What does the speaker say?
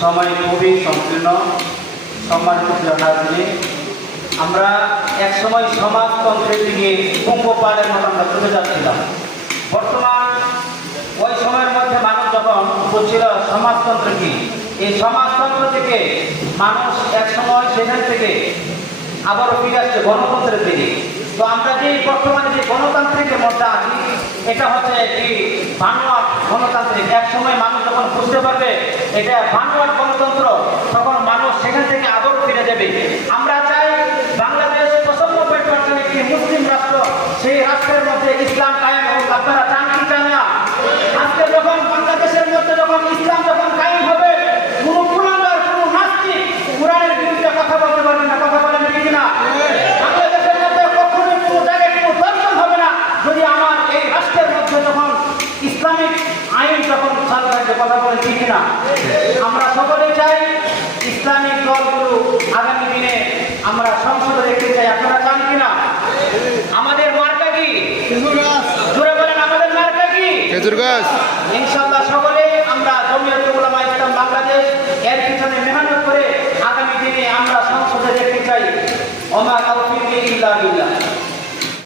সময় খুবই সংকীর্ণ। সম্মানিত হাজির, আমরা একসময় সমাজতন্ত্রের দিকে পঙ্গপালের মতো আমরা চলে যাচ্ছিলাম। বর্তমান ওই সময়ের মধ্যে মানুষ যখন বলছিল সমাজতন্ত্র কি, এই সমাজতন্ত্র থেকে মানুষ একসময় সেখান থেকে আবারও ফিরে আসছে গণতন্ত্রের দিকে। তো আমরা যে বর্তমানে যে গণতান্ত্রিকের মধ্যে আছি, এটা হচ্ছে একটি বানোয়াট গণতান্ত্রিক। এক সময় মানুষ যখন বুঝতে পারবে এটা বানোয়াট গণতন্ত্র, তখন মানুষ সেখান থেকে আবারও ফিরে যাবে। আমরা চাই বাংলাদেশ 95% একটি মুসলিম রাষ্ট্র, সেই রাষ্ট্রের মধ্যে ইসলাম কায়েম হোক। আপনারা চান কি চান না? আজকে যখন বাংলাদেশের মধ্যে যখন ইসলাম যখন কায়েম হবে, কোনো কুলাঙ্গার কোনো নাস্তিক কোরআনের বিরুদ্ধে কথা বলতে পারবে না। কথা বলেন ঠিক না? বাংলাদেশের মধ্যে কখনোই কোনো জায়গায় কোনো দর্শন হবে না যদি আমার এই রাষ্ট্রের মধ্যে যখন ইসলামিক আইন যখন চালু থাকবে। কথা বলেন ঠিক না? আমরা সকলে চাই ইসলামিক দলগুলো আগামী দিনে আমরা সংসদে দেখতে চাই। আপনারা চান কিনা? আমাদের মার্কা কি? জোরে বলেন, আমাদের মার্কা কি? খেজুর গাছ। ইনশাআল্লাহ সকলে আমরা জমিয়তে উলামা ইসলাম বাংলাদেশ এর পিছনে মেহনত করে আগামী দিনে আমরা সংসদে দেখতে চাই। ওমা তাওফীকি ইল্লা বিল্লাহ।